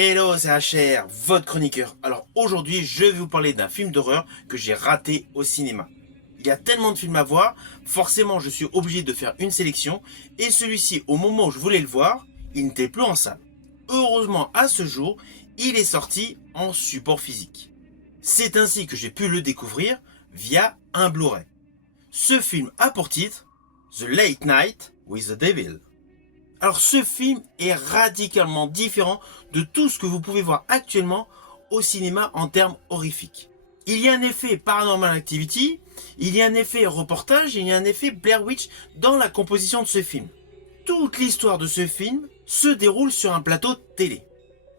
Hello, c'est HR, votre chroniqueur. Alors aujourd'hui, je vais vous parler d'un film d'horreur que j'ai raté au cinéma. Il y a tellement de films à voir, forcément je suis obligé de faire une sélection, et celui-ci, au moment où je voulais le voir, il n'était plus en salle. Heureusement, à ce jour, il est sorti en support physique. C'est ainsi que j'ai pu le découvrir via un Blu-ray. Ce film a pour titre The Late Night with the Devil. Alors ce film est radicalement différent de tout ce que vous pouvez voir actuellement au cinéma en termes horrifiques. Il y a un effet Paranormal Activity, il y a un effet reportage, il y a un effet Blair Witch dans la composition de ce film. Toute l'histoire de ce film se déroule sur un plateau de télé.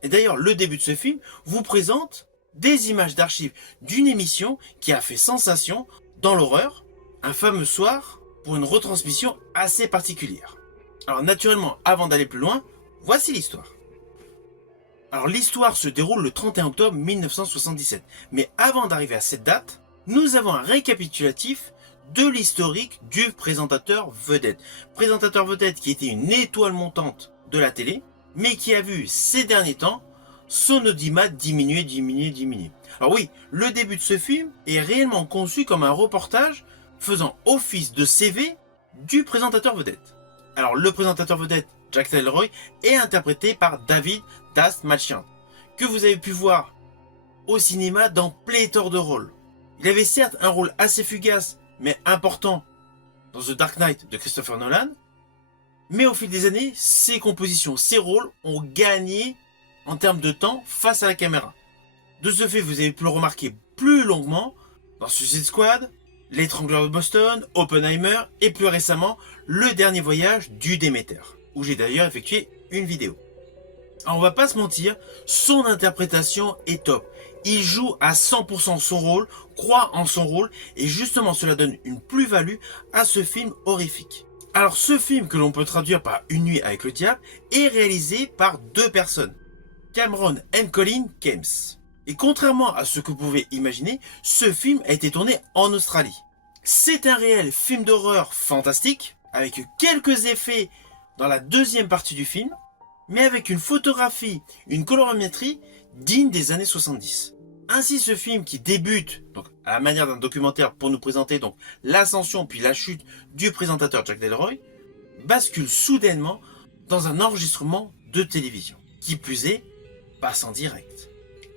Et d'ailleurs, le début de ce film vous présente des images d'archives d'une émission qui a fait sensation dans l'horreur, un fameux soir, pour une retransmission assez particulière. Alors naturellement, avant d'aller plus loin, voici l'histoire. Alors l'histoire se déroule le 31 octobre 1977. Mais avant d'arriver à cette date, nous avons un récapitulatif de l'historique du présentateur vedette. Présentateur vedette qui était une étoile montante de la télé, mais qui a vu ces derniers temps son audimat diminuer. Alors oui, le début de ce film est réellement conçu comme un reportage faisant office de CV du présentateur vedette. Alors le présentateur vedette, Jack Delroy, est interprété par David Dastmalchian, que vous avez pu voir au cinéma dans pléthore de rôles. Il avait certes un rôle assez fugace, mais important dans The Dark Knight de Christopher Nolan, mais au fil des années, ses compositions, ses rôles ont gagné en termes de temps face à la caméra. De ce fait, vous avez pu le remarquer plus longuement dans Suicide Squad, L'étrangleur de Boston, Oppenheimer et plus récemment Le dernier voyage du Déméter, où j'ai d'ailleurs effectué une vidéo. Alors on va pas se mentir, son interprétation est top. Il joue à 100% son rôle, croit en son rôle et justement cela donne une plus-value à ce film horrifique. Alors ce film que l'on peut traduire par Une nuit avec le diable est réalisé par deux personnes, Cameron et Colin Kems. Et contrairement à ce que vous pouvez imaginer, ce film a été tourné en Australie. C'est un réel film d'horreur fantastique, avec quelques effets dans la deuxième partie du film, mais avec une photographie, une colorimétrie digne des années 70. Ainsi ce film qui débute donc à la manière d'un documentaire pour nous présenter donc l'ascension puis la chute du présentateur Jack Delroy, bascule soudainement dans un enregistrement de télévision. Qui plus est, passe en direct.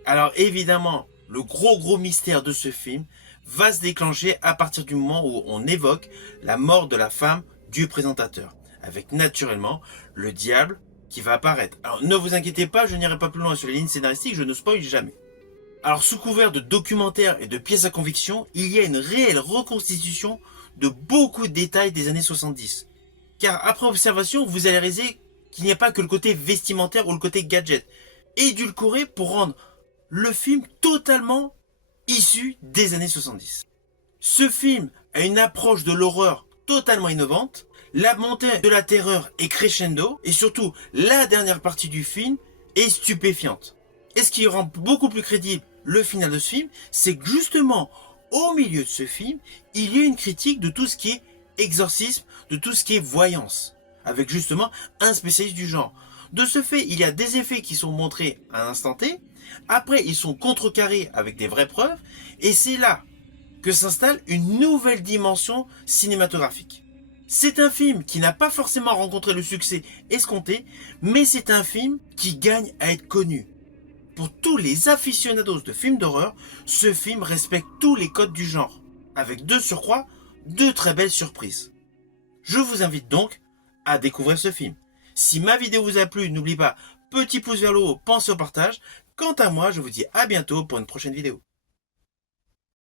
Alors évidemment, le gros mystère de ce film va se déclencher à partir du moment où on évoque la mort de la femme du présentateur, avec naturellement le diable qui va apparaître. Alors ne vous inquiétez pas, je n'irai pas plus loin sur les lignes scénaristiques, je ne spoil jamais. Alors sous couvert de documentaires et de pièces à conviction, il y a une réelle reconstitution de beaucoup de détails des années 70. Car après observation, vous allez réaliser qu'il n'y a pas que le côté vestimentaire ou le côté gadget, édulcoré pour rendre le film totalement issu des années 70. Ce film a une approche de l'horreur totalement innovante, la montée de la terreur est crescendo, et surtout la dernière partie du film est stupéfiante. Et ce qui rend beaucoup plus crédible le final de ce film, c'est que justement au milieu de ce film, il y a une critique de tout ce qui est exorcisme, de tout ce qui est voyance, avec justement un spécialiste du genre. De ce fait, il y a des effets qui sont montrés à un instant T, après ils sont contrecarrés avec des vraies preuves, et c'est là que s'installe une nouvelle dimension cinématographique. C'est un film qui n'a pas forcément rencontré le succès escompté, mais c'est un film qui gagne à être connu. Pour tous les aficionados de films d'horreur, ce film respecte tous les codes du genre, avec de surcroît de très belles surprises. Je vous invite donc à découvrir ce film. Si ma vidéo vous a plu, n'oubliez pas, petit pouce vers le haut, pensez au partage. Quant à moi, je vous dis à bientôt pour une prochaine vidéo.